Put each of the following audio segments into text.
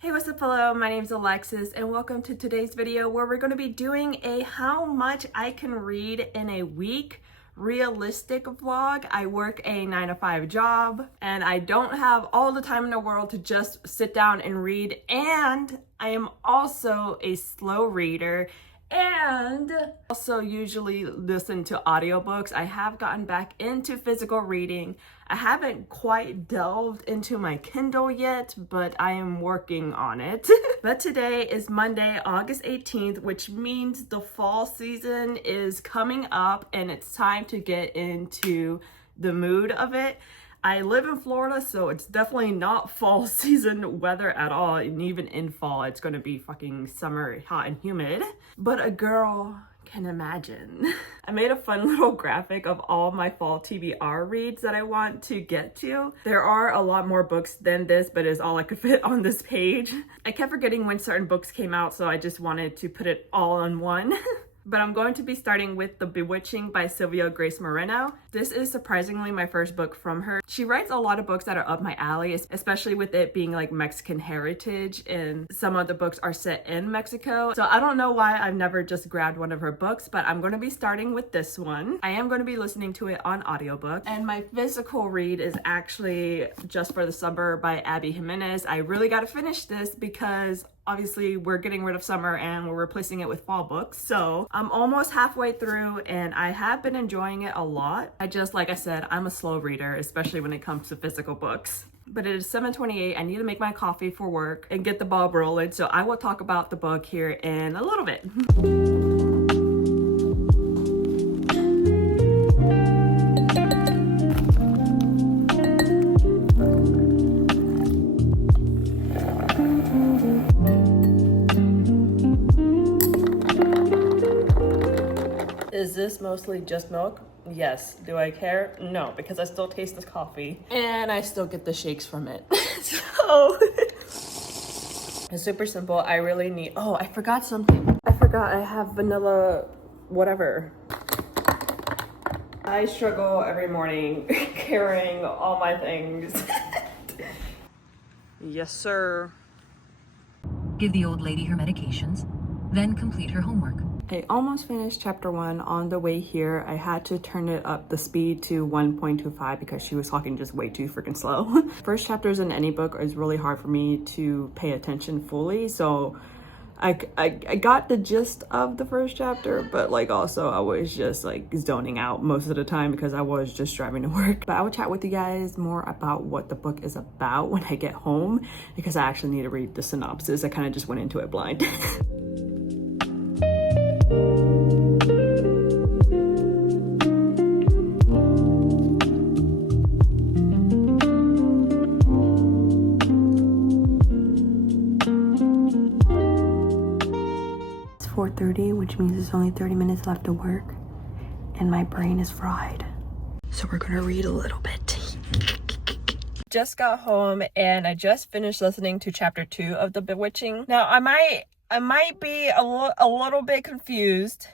Hey, what's up, hello, my name is Alexis and welcome to today's video where we're going to be doing a how much I can read in a week realistic vlog. I work a 9-to-5 job and I don't have all the time in the world to just sit down and read, and I am also a slow reader and also usually listen to audiobooks. I have gotten back into physical reading. I haven't quite delved into my Kindle yet, but I am working on it. But today is Monday, August 18th, which means the fall season is coming up and it's time to get into the mood of it. I live in Florida, so it's definitely not fall season weather at all. And even in fall, it's going to be fucking summer, hot and humid. But a girl can imagine. I made a fun little graphic of all my fall TBR reads that I want to get to. There are a lot more books than this, but it's all I could fit on this page. I kept forgetting when certain books came out, so I just wanted to put it all in one. But I'm going to be starting with The Bewitching by Sylvia Grace Moreno. This is surprisingly my first book from her. She writes a lot of books that are up my alley, especially with it being like Mexican heritage, and some of the books are set in Mexico. So I don't know why I've never just grabbed one of her books, but I'm going to be starting with this one. I am going to be listening to it on audiobook. And my physical read is actually Just for the Summer by Abby Jimenez. I really got to finish this because obviously we're getting rid of summer and we're replacing it with fall books. So I'm almost halfway through and I have been enjoying it a lot. Like I said, I'm a slow reader, especially when it comes to physical books. But it is 7:28. I need to make my coffee for work and get the ball rolling. So I will talk about the book here in a little bit. Is this mostly just milk? Yes. Do I care? No, because I still taste the coffee and I still get the shakes from it. So it's super simple. I really need, oh, I forgot something. I forgot I have vanilla whatever. I struggle every morning carrying all my things. Yes, sir. Give the old lady her medications, then complete her homework. I almost finished chapter 1. On the way here, I had to turn it up the speed to 1.25 because she was talking just way too freaking slow. First chapters in any book is really hard for me to pay attention fully, so I got the gist of the first chapter, but like also I was just like zoning out most of the time because I was just driving to work. But I will chat with you guys more about what the book is about when I get home because I actually need to read the synopsis. I kind of just went into it blind. It's 4:30, which means there's only 30 minutes left to work and my brain is fried. So we're gonna read a little bit. Just got home and I just finished listening to chapter 2 of The Bewitching. Now I might be a little bit confused,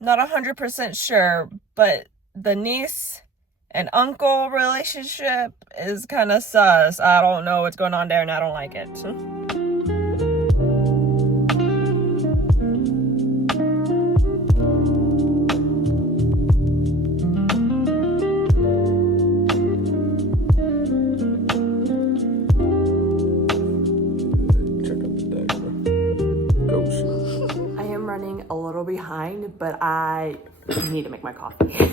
not 100% sure, but the niece and uncle relationship is kind of sus. I don't know what's going on there and I don't like it. A little behind, but I need to make my coffee.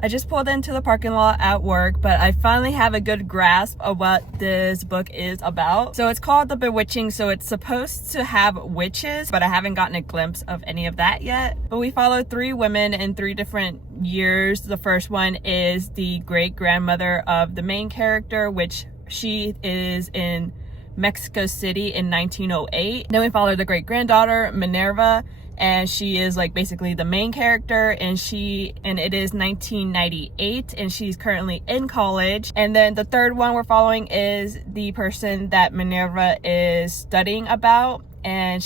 I just pulled into the parking lot at work, but I finally have a good grasp of what this book is about. So it's called The Bewitching, so it's supposed to have witches, but I haven't gotten a glimpse of any of that yet. But we follow 3 women in 3 different years. The first one is the great-grandmother of the main character, which she is in Mexico City in 1908. Then we follow the great-granddaughter, Minerva, and she is like basically the main character, and it is 1998 and she's currently in college. And then the third one we're following is the person that Minerva is studying about, and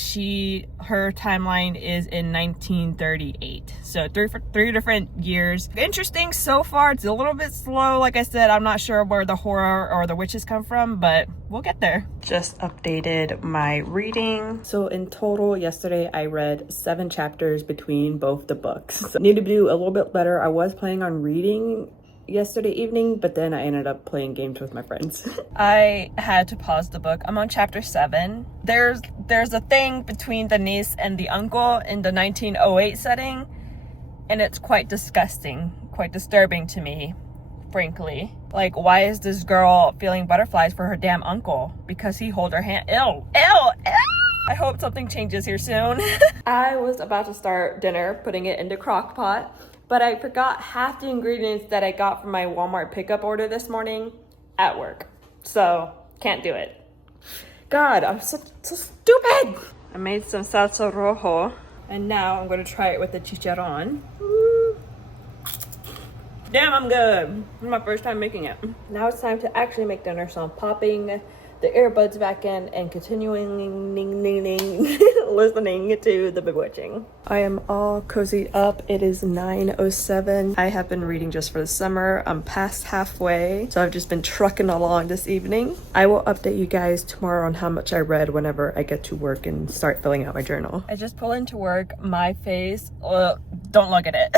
her timeline is in 1938. So three different years. Interesting so far. It's a little bit slow. Like I said, I'm not sure where the horror or the witches come from, but we'll get there. Just updated my reading. So in total, yesterday I read 7 chapters between both the books. So need to do a little bit better. I was planning on reading yesterday evening, but then I ended up playing games with my friends. I had to pause the book. I'm on chapter 7. There's a thing between the niece and the uncle in the 1908 setting, and it's quite disgusting, quite disturbing to me, frankly. Like, why is this girl feeling butterflies for her damn uncle? Because he hold her hand. Ew, ew, ew. I hope something changes here soon. I was about to start dinner, putting it into crock pot, but I forgot half the ingredients that I got from my Walmart pickup order this morning at work. So, can't do it. God, I'm so stupid. I made some salsa rojo, and now I'm gonna try it with the chicharron. Woo. Damn, I'm good. This is my first time making it. Now it's time to actually make dinner, so I'm popping the earbuds back in and continuing listening to The Bewitching. I am all cozied up. It is 9:07. I have been reading Just for the Summer. I'm past halfway, so I've just been trucking along this evening. I will update you guys tomorrow on how much I read whenever I get to work and start filling out my journal. I just pull into work. My face, don't look at it.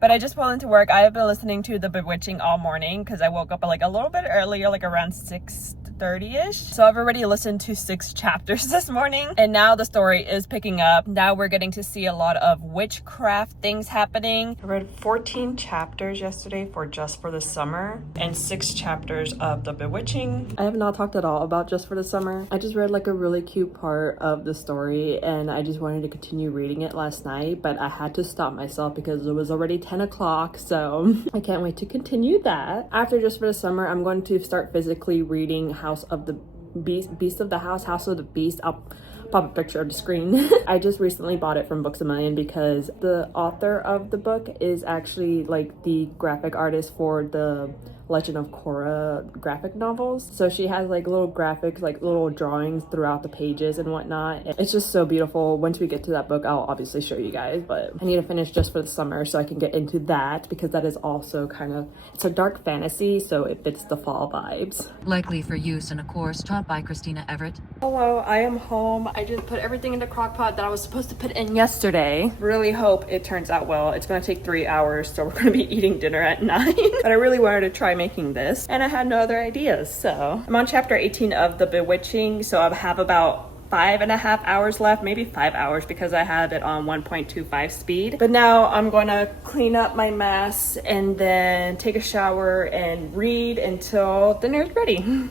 But I just pulled into work. I have been listening to The Bewitching all morning because I woke up like a little bit earlier, like around 6:30ish. So I've already listened to 6 chapters this morning, and now the story is picking up. Now we're getting to see a lot of witchcraft things happening. I read 14 chapters yesterday for Just for the Summer and 6 chapters of The Bewitching. I have not talked at all about Just for the Summer. I just read like a really cute part of the story, and I just wanted to continue reading it last night, but I had to stop myself because it was already 10 o'clock, so I can't wait to continue that. After Just for the Summer, I'm going to start physically reading House of the Beast of the House of the Beast. I'll pop a picture of the screen. I just recently bought it from Books A Million because the author of the book is actually like the graphic artist for the Legend of Korra graphic novels. So she has like little graphics, like little drawings throughout the pages and whatnot. It's just so beautiful. Once we get to that book, I'll obviously show you guys, but I need to finish Just for the Summer so I can get into that because that is also kind of, it's a dark fantasy, so it fits the fall vibes. Likely for use in a course taught by Christina Everett. Hello, I am home. I just put everything in the crock pot that I was supposed to put in yesterday. Really hope it turns out well. It's gonna take 3 hours, so we're gonna be eating dinner at 9. But I really wanted to try making this, and I had no other ideas. So I'm on chapter 18 of The Bewitching, so I have about 5.5 hours left, maybe 5 hours because I have it on 1.25 speed. But now I'm gonna clean up my mess and then take a shower and read until dinner is ready. I'm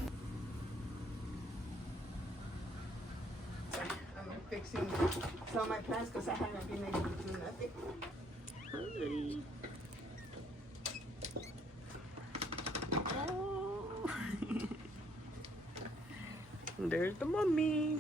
fixing some of my plants because I haven't been able to do nothing. Oh. There's the mummy.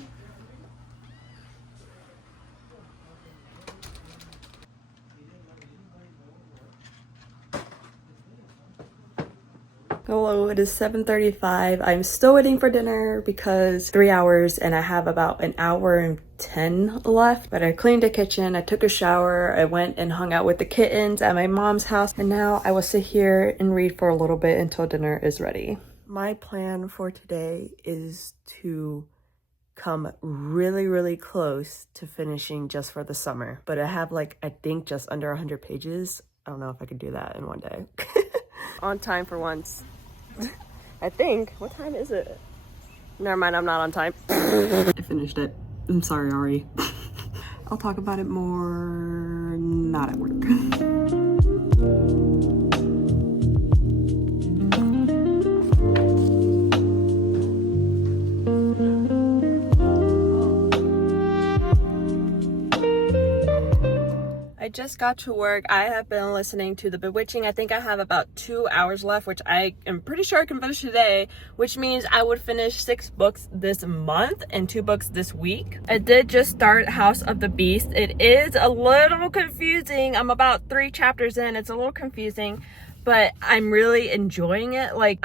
Hello, it is 7:35. I'm still waiting for dinner because 3 hours and I have about an hour and 10 left. But I cleaned the kitchen, I took a shower, I went and hung out with the kittens at my mom's house, and now I will sit here and read for a little bit until dinner is ready. My plan for today is to come really close to finishing Just for the Summer, but I have like, I think just under 100 pages. I don't know if I could do that in one day. On time for once. I think. What time is it? Never mind, I'm not on time. I finished it. I'm sorry, Ari. I'll talk about it more not at work. I just got to work. I have been listening to The Bewitching. I think I have about 2 hours left, which I am pretty sure I can finish today, which means I would finish 6 books this month and 2 books this week. I did just start House of the Beast. It is a little confusing. I'm about 3 chapters in. It's a little confusing, but I'm really enjoying it. Like,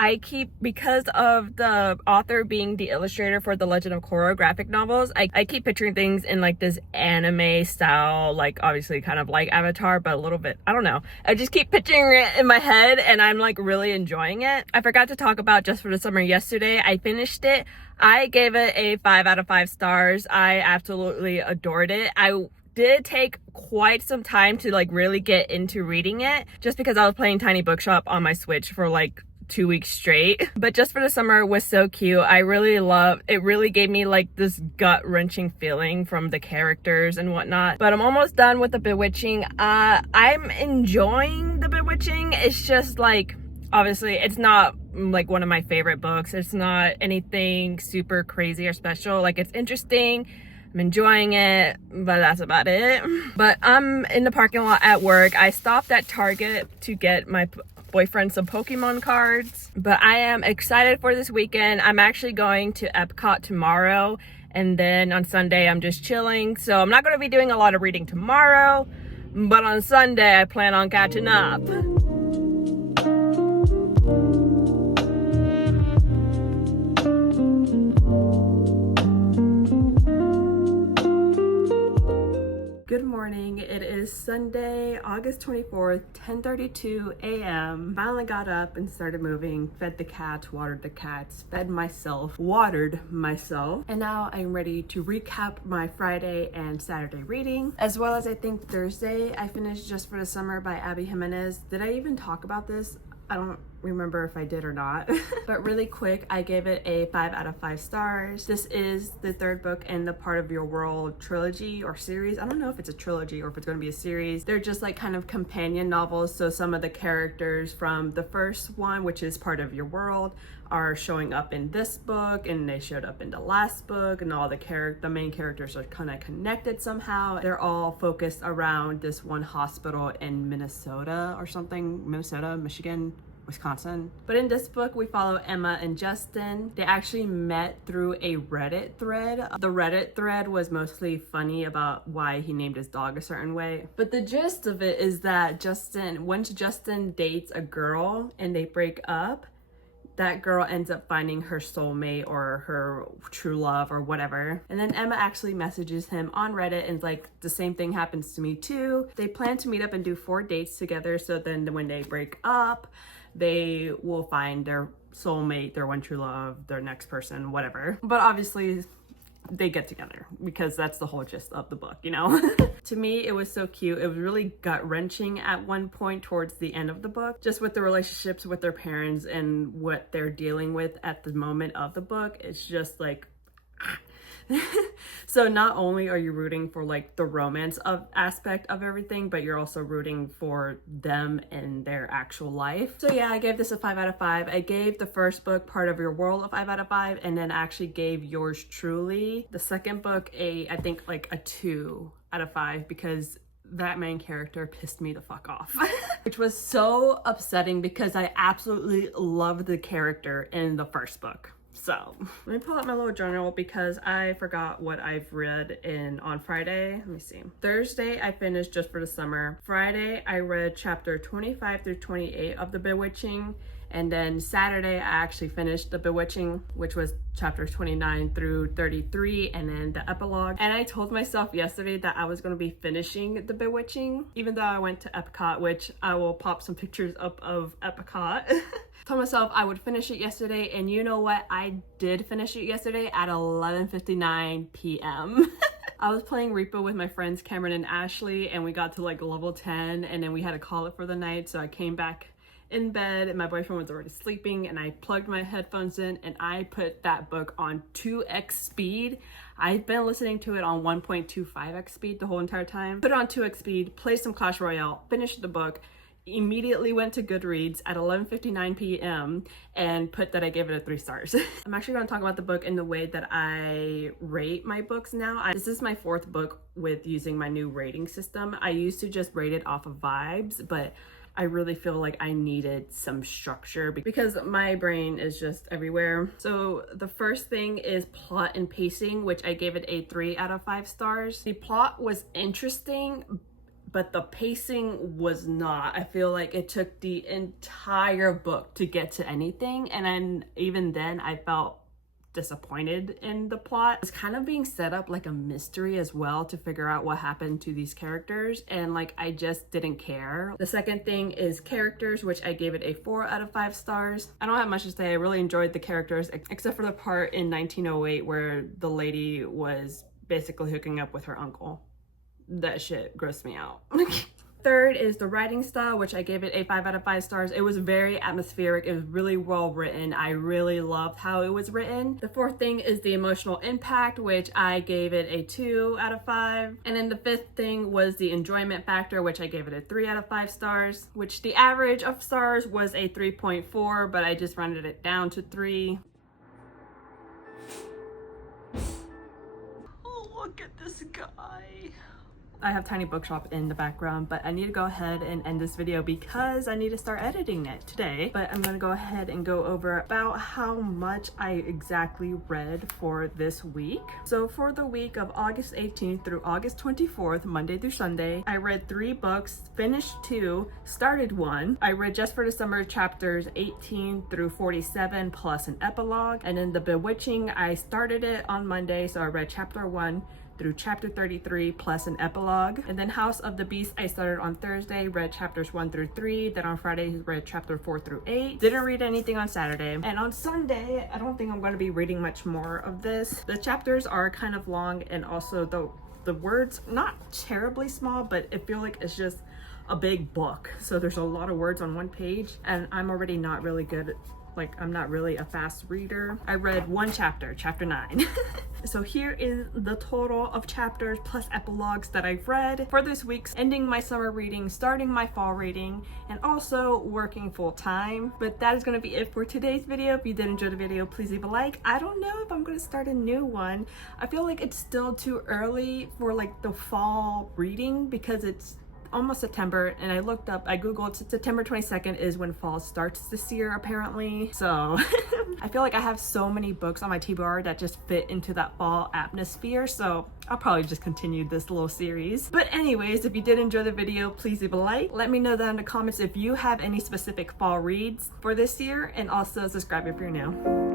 because of the author being the illustrator for the Legend of Korra graphic novels, I keep picturing things in like this anime style, like obviously kind of like Avatar, but a little bit, I don't know. I just keep picturing it in my head and I'm like really enjoying it. I forgot to talk about Just for the Summer yesterday. I finished it. I gave it a 5 out of 5 stars. I absolutely adored it. I did take quite some time to like really get into reading it, just because I was playing Tiny Bookshop on my Switch for like 2 weeks straight. But Just for the Summer was so cute. I really loved it. Really gave me like this gut-wrenching feeling from the characters and whatnot. But I'm almost done with The Bewitching. I'm enjoying The Bewitching. It's just like, obviously it's not like one of my favorite books. It's not anything super crazy or special. Like, it's interesting, I'm enjoying it, but that's about it. But I'm in the parking lot at work. I stopped at Target to get my boyfriend some Pokemon cards, but I am excited for this weekend. I'm actually going to Epcot tomorrow, and then on Sunday I'm just chilling. So I'm not going to be doing a lot of reading tomorrow, but on Sunday I plan on catching up. Good morning. It is Sunday, August 24th, 10:32 a.m. Finally got up and started moving, fed the cats, watered the cats, fed myself, watered myself, and now I'm ready to recap my Friday and Saturday reading, as well as I think Thursday. I finished Just for the Summer by Abby Jimenez. Did I even talk about this? I don't remember if I did or not. But really quick, I gave it a 5 out of 5 stars. This is the third book in the Part of Your World trilogy or series. I don't know if it's a trilogy or if it's going to be a series. They're just like kind of companion novels. So some of the characters from the first one, which is Part of Your World, are showing up in this book, and they showed up in the last book, and all the main characters are kind of connected somehow. They're all focused around this one hospital in Minnesota or something. Minnesota, Michigan, Wisconsin. But in this book, we follow Emma and Justin. They actually met through a Reddit thread. The Reddit thread was mostly funny about why he named his dog a certain way. But the gist of it is that once Justin dates a girl and they break up, that girl ends up finding her soulmate or her true love or whatever. And then Emma actually messages him on Reddit and is like, the same thing happens to me too. They plan to meet up and do 4 dates together, so then when they break up, they will find their soulmate, their one true love, their next person, whatever. But obviously they get together because that's the whole gist of the book, you know? To me, it was so cute. It was really gut-wrenching at one point towards the end of the book, just with the relationships with their parents and what they're dealing with at the moment of the book. It's just like, so not only are you rooting for like the romance aspect of everything, but you're also rooting for them and their actual life. So yeah, I gave this a 5 out of 5. I gave the first book, Part of Your World, a 5 out of 5, and then I actually gave Yours Truly, the second book, I think like a 2 out of 5, because that main character pissed me the fuck off. Which was so upsetting because I absolutely loved the character in the first book. So let me pull out my little journal because I forgot what I've read on Friday. Let me see. Thursday, I finished Just for the Summer. Friday, I read chapter 25 through 28 of The Bewitching. And then Saturday, I actually finished The Bewitching, which was chapters 29 through 33, and then the epilogue. And I told myself yesterday that I was going to be finishing The Bewitching, even though I went to Epcot, which I will pop some pictures up of Epcot. Told myself I would finish it yesterday, and you know what? I did finish it yesterday at 11:59 p.m. I was playing Repo with my friends Cameron and Ashley, and we got to like level 10, and then we had to call it for the night, so I came back in bed and my boyfriend was already sleeping, and I plugged my headphones in and I put that book on 2x speed. I've been listening to it on 1.25x speed the whole entire time. Put it on 2x speed, played some Clash Royale, finished the book, immediately went to Goodreads at 11:59 p.m. and put that I gave it a 3 stars. I'm actually going to talk about the book in the way that I rate my books now. This is my 4th book with using my new rating system. I used to just rate it off of vibes, but I really feel like I needed some structure because my brain is just everywhere. So the first thing is plot and pacing, which I gave it a 3 out of 5 stars. The plot was interesting, but the pacing was not. I feel like it took the entire book to get to anything, and then even then I felt disappointed in the plot. It's kind of being set up like a mystery as well to figure out what happened to these characters, and like I just didn't care. The second thing is characters, which I gave it a 4 out of 5 stars. I don't have much to say. I really enjoyed the characters except for the part in 1908 where the lady was basically hooking up with her uncle. That shit grossed me out. Third is the writing style, which I gave it a 5 out of 5 stars. It was very atmospheric. It was really well written. I really loved how it was written. The fourth thing is the emotional impact, which I gave it a 2 out of 5. And then the fifth thing was the enjoyment factor, which I gave it a 3 out of 5 stars, which the average of stars was a 3.4, but I just rounded it down to 3. Oh, look at this guy. I have Tiny Bookshop in the background, but I need to go ahead and end this video because I need to start editing it today. But I'm gonna go ahead and go over about how much I exactly read for this week. So for the week of August 18th through August 24th, Monday through Sunday, I read 3 books, finished 2, started 1. I read Just for the Summer chapters 18 through 47 plus an epilogue. And then The Bewitching, I started it on Monday, so I read chapter 1 through chapter 33 plus an epilogue. And then House of the Beast I started on Thursday, read chapters 1 through 3. Then on Friday read chapter 4 through 8. Didn't read anything on Saturday. And on Sunday, I don't think I'm going to be reading much more of this. The chapters are kind of long, and also the words not terribly small, but it feels like it's just a big book. So there's a lot of words on one page, and I'm already not really good at, like, I'm not really a fast reader. I read 1 chapter, chapter 9. So here is the total of chapters plus epilogues that I've read for this week's ending my summer reading, starting my fall reading, and also working full time. But that is going to be it for today's video. If you did enjoy the video, please leave a like. I don't know if I'm going to start a new one. I feel like it's still too early for like the fall reading because it's almost September, and I looked up, I googled, September 22nd is when fall starts this year apparently. So I feel like I have so many books on my TBR that just fit into that fall atmosphere, so I'll probably just continue this little series. But anyways, if you did enjoy the video, please leave a like. Let me know down in the comments if you have any specific fall reads for this year, and also subscribe if you're new.